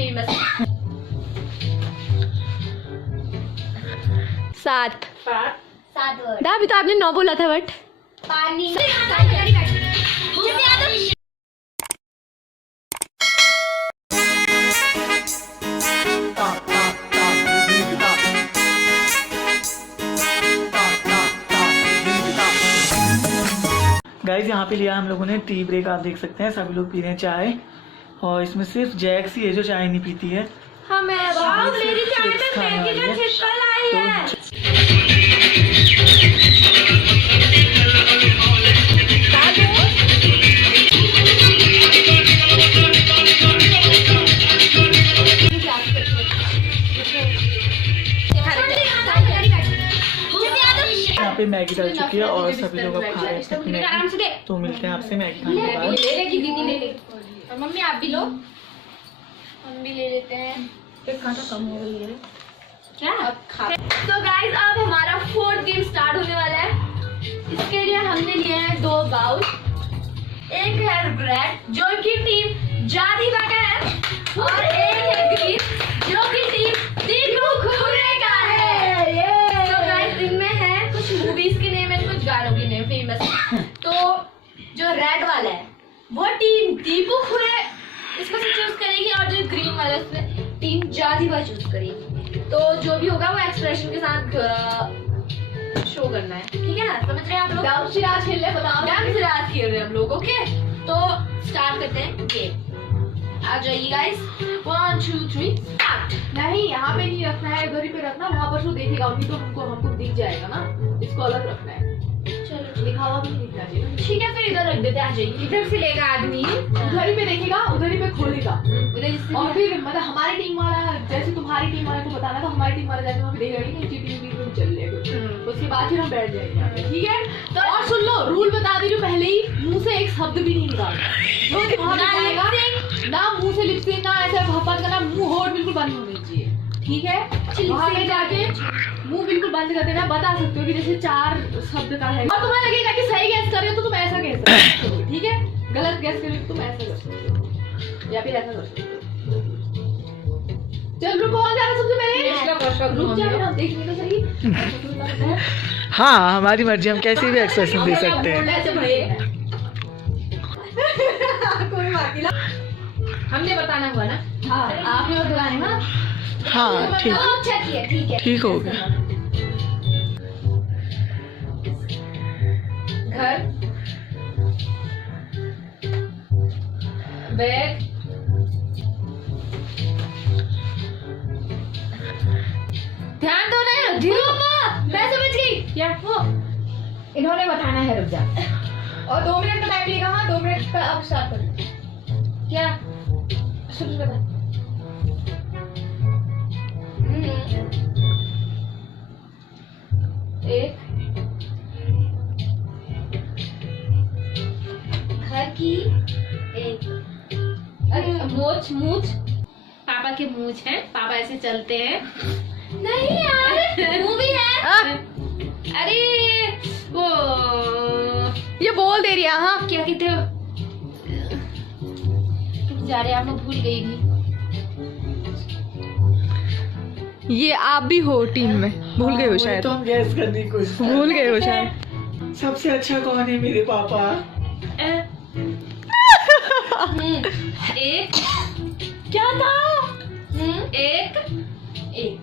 Famous. 7 word. अभी तो आपने 9 बोला था बट पानी। गाइस यहाँ पे लिया हम लोगों ने टी ब्रेक। आप देख सकते हैं सभी लोग पी रहे हैं चाय, और इसमें सिर्फ जैक्स ही है जो चाय नहीं पीती है। हमें मेरी चाय में मैगी का छिलका लाई है। यहाँ पे मैगी डल चुकी है और सभी लोग अब खा रहे हैं मैगी। तो मिलते हैं आपसे मैगी खाने के बाद। ले लेगी दीदी, ले ले। और मम्मी आप भी लो, हम भी ले लेते हैं। कम हो गई है क्या? अब खा। तो गाइस अब हमारा 4th गेम स्टार्ट होने वाला है। इसके लिए हमने लिए हैं 2 बाउल, एक है रेड जो कि टीम जादी का है, और एक है ग्रीन जो कि टीम दीपू खुरे का है। तो गाइस इनमें है कुछ मूवीज के नेम है, कुछ गानों के नेम फेमस। तो जो रेड वाला है वो टीम दीपू खुरे इसको से चूज करेगी, और जो ग्रीन वाला है उसमें टीम जादीवा चूज करेगी। तो जो भी होगा वो एक्सप्रेशन के साथ शो करना है, ठीक है ना? समझ रहे हैं आप लोग? डाम सिराज खेल रहे, बताओ। डाम सिराज खेल रहे हैं हम लोग, ओके? तो स्टार्ट करते हैं गेम। आ जाइए गाइस, 1 2 3 स्टार्ट। नहीं, यहाँ पे नहीं रखना है, इधर ही पे रखना। वहाँ पर जो देखेगा उन्हीं तो हमको दिख जाएगा ना, इसको अलग रखना है। चलो दिखावा भी नहीं दिखना चाहिए। ठीक है, फिर इधर रख देते हैं। आ जाइए, इधर से लेगा आदमी, उधर ही पे देखेगा, उधर ही पे खोलेगा। उधर और फिर मतलब हमारी टीम वाला, जैसे तुम्हारी टीम वाले को बताना, तो हमारी टीम वाला जाके वहाँ पे देखेगा नहीं चीटिंग चल रही। उसके बाद फिर हम बैठ जाएंगे यहाँ पे, ठीक है? तो और सुन लो, रूल बता दीजिए पहले ही, मुंह से एक शब्द भी नहीं निकालना। जो वहाँ पे जाएगा ना, मुंह से लिपसिंग ना ऐसे भपक करना, मुंह होठ बिल्कुल बंद होना चाहिए, ठीक है? वहाँ पे जाके मुंह बिल्कुल बंद कर देना। बता सकते हो कि जैसे 4 शब्द का है, और तुम्हें लगेगा कि सही गैस कर रहे हो तो तुम ऐसा कह सकते हो, ठीक है? गलत गैस कर रहे हो तो तुम ऐसा कर सकते हो, या फिर ऐसा कर सकते हो। चल रुको, कौन जा रहा है सबसे पहले? रुक जा, हम देखने तो सही। हाँ, हमारी मर्जी, हम कैसे भी एक्सप्रेशन दे सकते हैं। कोई बात नहीं, हमने बताना हुआ ना। हाँ आपने और दुकान है ना। हाँ ठीक, अच्छा किया, ठीक है, ठीक हो गया। घर, बैग, ध्यान दो ना, धीरे। मैं समझ गई क्या वो इन्होंने बताना है। रुक जा, और 2 मिनट का टाइम लेगा। हाँ 2 मिनट का अब स्टार्ट कर। क्या शुरू बता। एक घर की एक मूछ, मूछ पापा के मूछ हैं, पापा ऐसे चलते हैं। नहीं यार, मूवी है। अरे वो ये बोल दे रही है। हाँ क्या कहते हो? जा रहे, आप लोग भूल गई भी। ये आप भी हो टीम में, भूल गए हो वही शायद, तो हम गैस करने की कोशिश कर रहे भूल गए हो है। शायद। सबसे अच्छा कौन है? मेरे पापा। एक क्या था? एक एक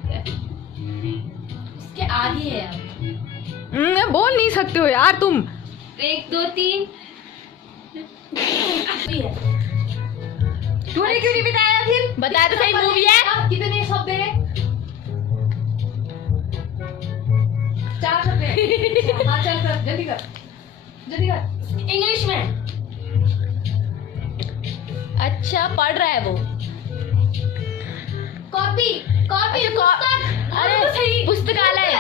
उसके आगे है अब। बोल नहीं सकते हो यार तुम। 1 2 3 तूने क्यों नहीं बताया? फिर बताया तो सही, मूवी है। कितने शब्द है? 4 शब्द है। हाँ चल कर, जल्दी कर, जल्दी कर। इंग्लिश में। अच्छा पढ़ रहा है वो। कॉपी, कॉपी, अरे पुस्तकालय,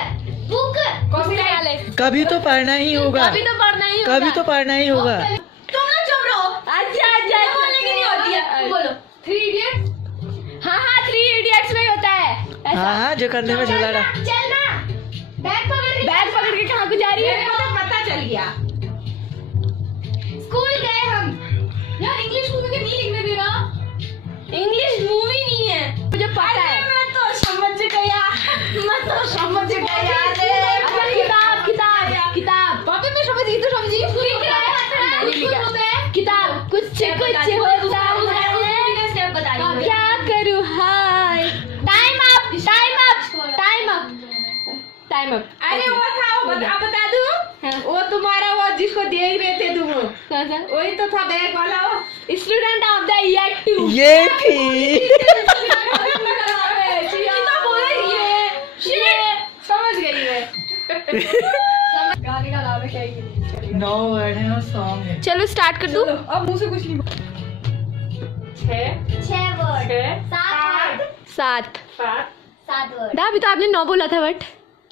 बुक, पुस्तकालय। कभी तो पढ़ना ही होगा, कभी तो पढ़ना ही होगा। कभी तो पढ़ना ही होगा। तुम लोग चुप रहो। अच्छा अच्छा बोलने की नहीं होती है। बोलो 3 इडियट्स। हाँ हाँ 3 इडियट्स में ही होता है ऐसा। हाँ हाँ, जो कंधे में झूला रहा। चलना, बैग पकड़ के कहाँ को जा रही है? पता चल गया। स्कूल गए हम। यार इंग्लिश मूवी के नहीं लिखने देना। इंग्लिश मूवी नहीं है। समझ गए यार। किताब किताब किताब पापा मैं समझ गई तो समझी। किताब कुछ कुछ होता है क्या करूँ। हाय time up time up time up time up. अरे वो था वो बता दूं वो तुम्हारा वो जिसको देख रहे थे तुम वही तो था बैग वाला वो स्टूडेंट ऑफ द ईयर 2 ये थी। समझ गई मैं। गाने का नाम है क्या ही 9 वर्ड है और सॉन्ग है। चलो स्टार्ट कर दूं। अब मुंह से कुछ नहीं। 6 वर्ड 7 वर्ड। दा अभी तो आपने 9 बोला था बट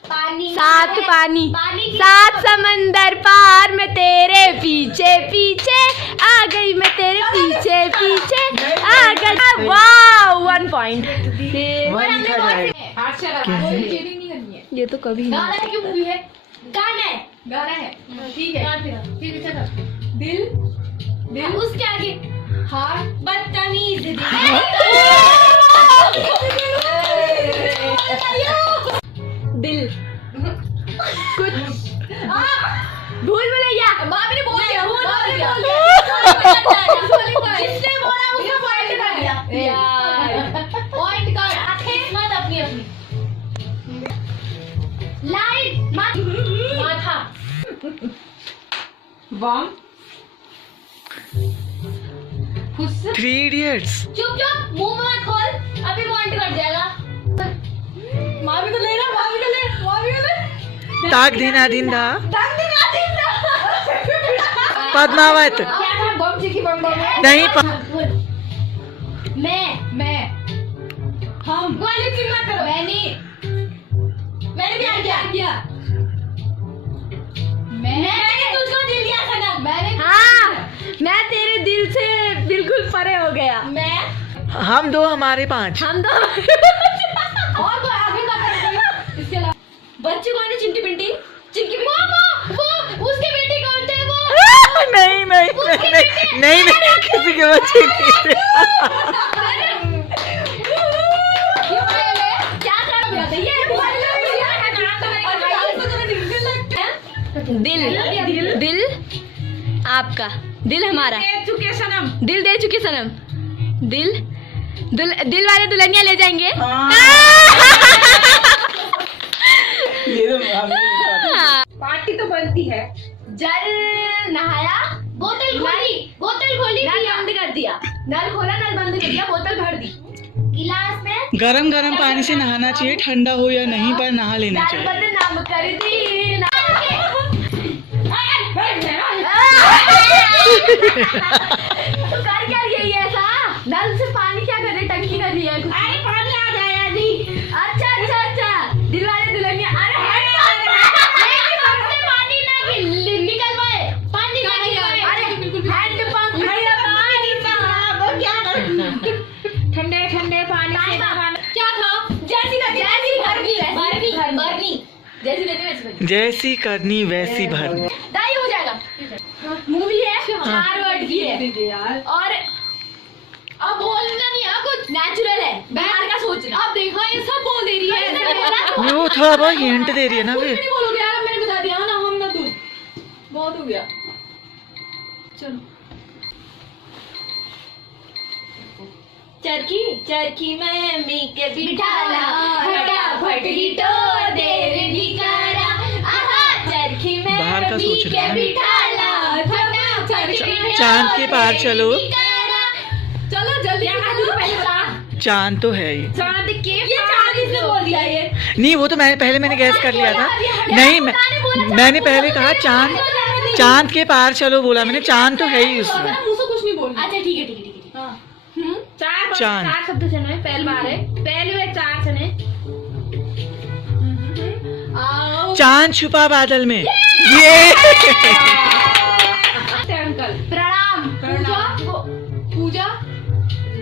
पानी 7 पानी पानी की 7 समंदर पार में तेरे पीछे पीछे आ गई मैं तेरे पीछे पीछे आ गई। Wow 1 point. वही लिखा जाएगा। चीटिंग नहीं करनी है। ये तो कभी नहीं। गाना है कि मूवी है। गाना है गाना है ठीक है ठीक है चलो। दिल दिल उसके आगे हार्ट बदतमीज दिल कुछ भूल भुलैया। मामी ने बोल दिया जिसने बोला उसको पॉइंट कर दिया यार पॉइंट कर आंखें मत अपनी अपनी लाइट माथा बम 3 इडियट्स। चुप चुप मुंह मत खोल अभी पॉइंट कर जाएगा। मामी को लेना मामी को ले ताक दीना दिंदा क्या पद्मावत। था बम चिकी बम बम नहीं मैं हम वाली की मत करो मैंने प्यार किया मैंने तुझको दिल दिया सनम मैंने हाँ मैं तेरे दिल से बिल्कुल परे हो गया। मैं हम 2 हमारे 5। हम तो और कोई आगे का करेंगे इसके अलावा बच्चे कौन है चिंकी पिंटी चिंकी वो उसके बेटे कौन थे वो नहीं नहीं नहीं नहीं नहीं किसी के बच्चे नहीं। क्या कर रहा है दिल दिल आपका दिल हमारा चुके सनम दिल दे चुके सनम दिल दिल वाले दुल्हनिया ले जाएंगे। ये तो हमने लिखा था। पार्टी तो बनती है। जल नहाया बोतल खोली नल पिया। बंद कर दिया। नल खोला नल बंद कर दिया बोतल भर दी। गिलास में गरम गरम पानी से नहाना चाहिए, ठंडा हो या नहीं पर नहा लेना नल चाहिए। बदनाम कर दी। तो कर क्या रही है ऐसा? नल से पानी क्या कर रही है? टंकी कर रही है कुछ? अरे पानी आ जाएगा नहीं अच्छा अच्छा अच्छा दिल वाले दुल्हनिया। अरे पानी ना निकलवाए पानी का हैंड पंप ठंडे ठंडे पानी से क्या था जैसी जैसी करनी वैसी भरनी। दाई हो जाएगा। मूवी है 4 वर्ड की है यार और अब बोलना नहीं है कुछ नेचुरल है बाहर का सोचना। अब देखो ये सब बोल दे रही है। नहीं वो थोड़ा बहुत हिंट दे रही है ना कुछ फिर। भी नहीं बोलोगे यार मैंने बता दिया ना हम ना तुम बहुत हो गया। चलो चरखी चरखी में मी के बिठाला फटाफट हिटो देर निकारा आहा चरखी में बाहर का सोच रहे हैं। बिठाला फटाफट हिटो चांद के पार चलो। चलो जल्दी पहले बता। चांद तो है ही। चांद के ये चांद इसने बोल दिया ये नहीं वो तो मैंने गैस कर लिया था। नहीं मैंने पहले कहा चांद के पार चलो बोला मैंने। चांद तो है ही उसमें। मुंह से कुछ नहीं बोलना। अच्छा ठीक है ठीक है ठीक है हाँ चांद। 4 शब्द सुने पहले बार है पहले वे 4 सुने। आओ चांद छुपा बादल में। ये अंकल प्रणाम पूजा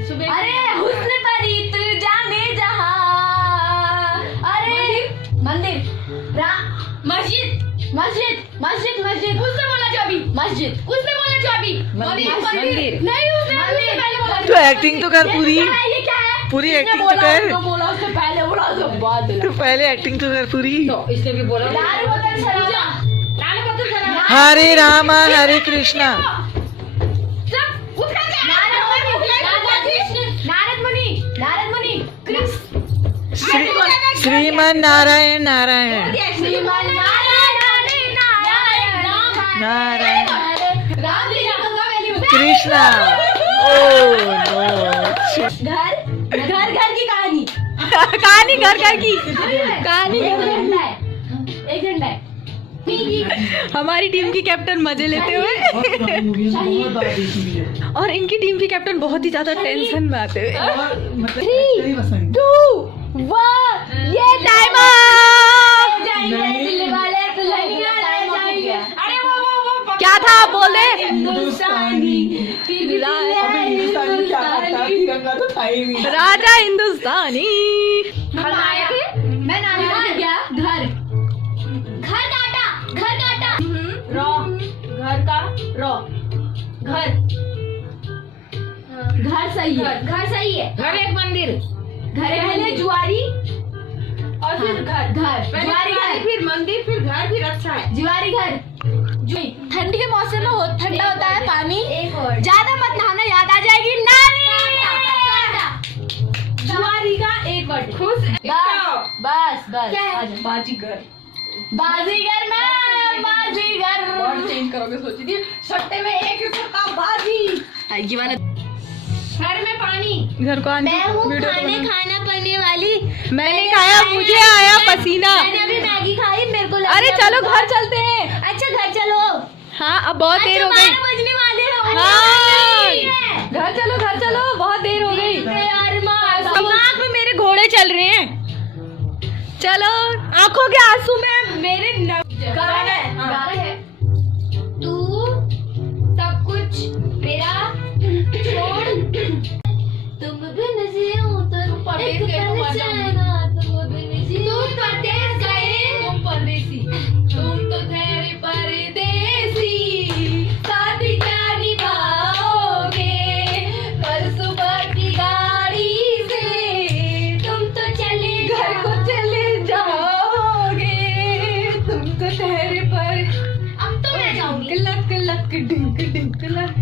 सुबह अरे हुस्न परी तू जाने जहां। अरे मंदिर मस्जिद मस्जिद मस्जिद मस्जिद उसने बोला जो अभी मस्जिद उसने बोला जो अभी मंदिर। नहीं उसने पहले बोला तो एक्टिंग तो कर पूरी। ये क्या है पूरी इसने एक्टिंग तो बोला, कर। उसने बोला, उससे पहले बोला, उसके बाद बोला। तो पहले एक्टिंग तो कर पूरी। इसने भी बोला लाल बटन सराजा, लाल बटन सराजा। हरे रामा हरे कृष्णा। चुप, उठ कर जा। नारद मुनि, श्रीमन नारायण नारायण श्रीमान नारायण, नारायण रामलीला गंगा वैली में। कृष्णा। Oh no. घर की कहानी। कहानी घर घर की कहानी। एक घंटा है। हमारी टीम की कैप्टन मजे लेते हुए और इनकी टीम की कैप्टन बहुत ही ज्यादा टेंशन में आते हुए। 3, 2, 1 ये टाइम दिल्ली वाले तो जाएंगे। अरे वो क्या था आप बोल रहे? गंगा तो था ही नहीं। राजा हिंदुस्तानी। खलनायक है। मैं नाम क्या? घर काटा रॉ, घर का रॉ, घर सही है। घर एक मंदिर, घर पहले जुआरी और फिर घर जुआरी घर, फिर मंदिर, फिर घर, फिर अच्छा है। जुआरी घर। ठंडी के मौसम में ठंडा होता है पानी, एक और ज्यादा मत नहाना, याद आ जाएगी नानी। जुआरी का एक वर्ड। खुश बस क्या है? आजा। बाजीगर। बाजीगर में बाजीगर। वर्ड चेंज करोगे सोची थी। सट्टे में एक सट्टा बाजी। ये वाला घर में पानी। घर को आने मैं हूँ वीडियो तो खाने बना। खाना बनने वाली। मैंने खाया, मुझे आया पसीना। मैंने अभी मैगी खाई, मेरे को अरे चलो घर चलते हैं। अच्छा घर चलो। हाँ अब बहुत देर हो गई। 12 बजने वाले हैं। हाँ घर चलो बहुत देर हो गई। यार दिमाग में मेरे घोड़े चल रहे हैं। चलो आंखों के आंसू में मेरे गाना है। तू सब कुछ मेरा छोड़, तुम बिन जीऊं तो एक पल चैना, तुम बिन जीऊं तो परदेस गए, तुम परदेसी, तुम तो ठहरे परदेसी, साथी क्या निभाओगे कल सुबह की गाड़ी से, तुम तो चले घर को चले जाओगे, तुम तो ठहरे पर। अब तो मैं जाऊंगी। Luck luck drink drink luck.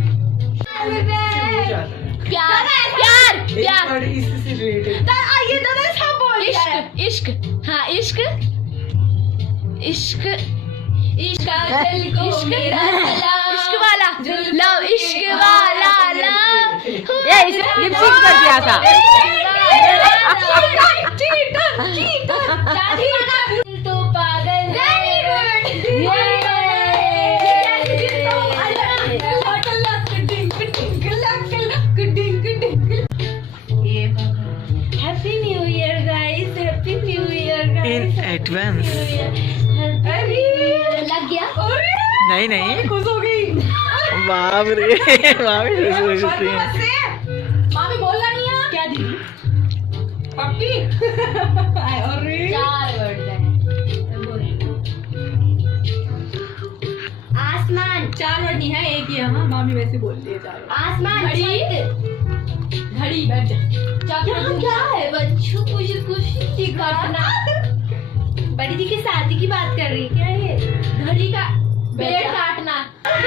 प्यार प्यार प्यार इससे रिलेटेड ये दोनों सब बोल दिया है। इश्क हाँ इश्क इश्क इश्क इश्क वाला लव इश्क वाला लव। ये लिपसिंग कर दिया था। तो पागल happy new year guys, happy new year in advance. लग गया। नहीं नहीं खुश हो गई। बाप रे बाप रे मामी बोलना नहीं है क्या दीदी? पप्पी। अरे 4 वर्ड है। आसमान 4 वर्ड नहीं है, एक ही है। हाँ मामी वैसे बोल दिए 4 वर्ड। आसमान घड़ी बैठ जा। क्या है बच्चों? कुछ काटना। बड़ी दी की शादी की बात कर रही है क्या? ये घड़ी का पेड़ काटना।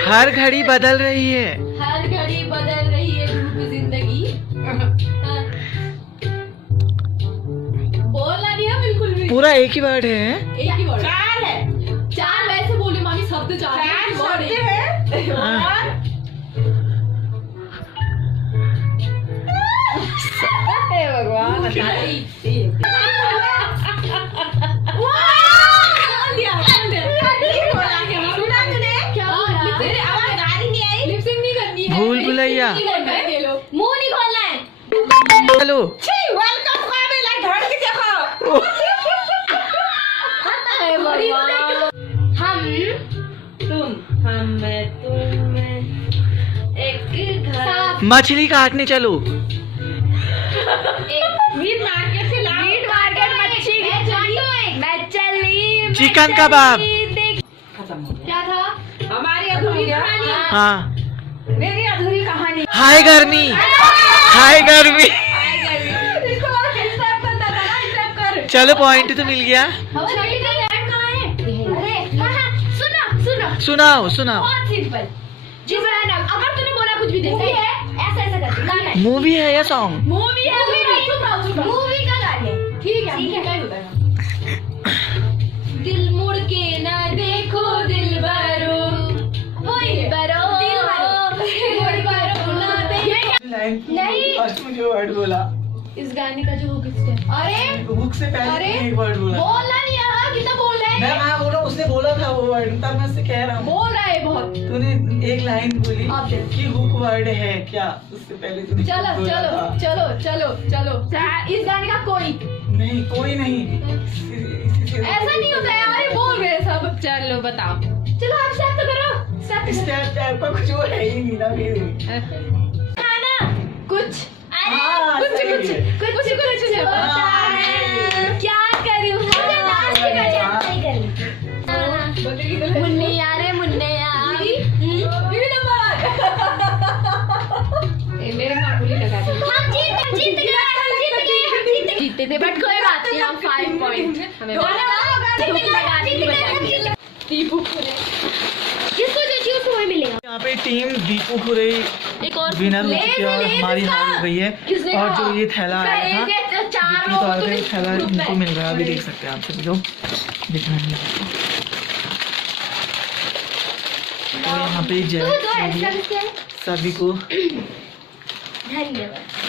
हर घड़ी बदल रही है। हर घड़ी बदल रही है रूप जिंदगी। हाँ। बोलना नहीं है बिल्कुल भी। पूरा एक ही वर्ड है। एक ही वर्ड। 4 है। 4 वैसे बोली मामी, शब्द 4 शब्द है। हाँ। भगवान। भूल भुलैया। मुंह नहीं खोलना है। चलो वेलकम का बेला धड़ के देखो। हम हम मैं तुम मैं एक घर। मछली काटने चलो। मीट मार्केट से लाओ। मीट मार्केट मच्छी मैं चली चिकन कबाब। खत्म हो गया। क्या था? हमारी अधूरी कहानी। हाँ मेरी अधूरी कहानी। हाय गर्मी हाय गर्मी। चलो पॉइंट तो मिल गया। सुनाओ सुनाओ। बहुत सिंपल। जिस अगर तूने बोला कुछ भी देखा है ऐसा ऐसा करके गाना है। मूवी है या सॉन्ग? मूवी है। मूवी का गाने। ठीक है क्या ही होता है। दिल मुड़ के ना देखो दिल बरो होई बरो दिल बरो ना देखो। नहीं। फर्स्ट में जो वर्ड बोला इस गाने का जो हुक इसका। अरे हुक से पहले एक वर्ड बोला। बोलना नहीं है कितना बोल रहे मैं हैं। हाँ बोला, उसने बोला था वो वर्ड, तब मैं उससे कह रहा हूँ। बोल रहा है बहुत। तूने एक लाइन बोली आप देख। कि हुक वर्ड है क्या, उससे पहले तूने चलो बोला चलो था। चलो चलो चलो इस गाने का कोई नहीं कोई नहीं। ऐसा नहीं होता है यार, ये बोल रहे हैं सब। चलो बताओ। चलो आप स्टार्ट तो करो। स्टेप टाइप का कुछ वो है ही नहीं ना फिर। गाना कुछ हाँ, कुछ सही कुछ है। कुछ कुछ होता हाँ, है। सही है। क्या करूँ मुन्ने यार मुन्ने यार। मेरे माँ बोली लगा दी। हम जीत गए जीते थे बट कोई बात नहीं, हम 5 पॉइंट हमें जिसको जो चाहिए उसको वही मिलेगा। यहाँ पे टीम दीपू खुरे एक और विनर हो चुकी है और हमारी हार हो गई है। किसने और कहा? जो ये थैला आया था चार जितनी लोग तो आ तो गए, थैला ग्रुप इनको में। मिल रहा है, अभी देख सकते हैं आप सभी लोग दिखा नहीं। तो यहाँ पे जय तो दो एक्स्ट्रा किसके हैं? सभी को धन्यवाद।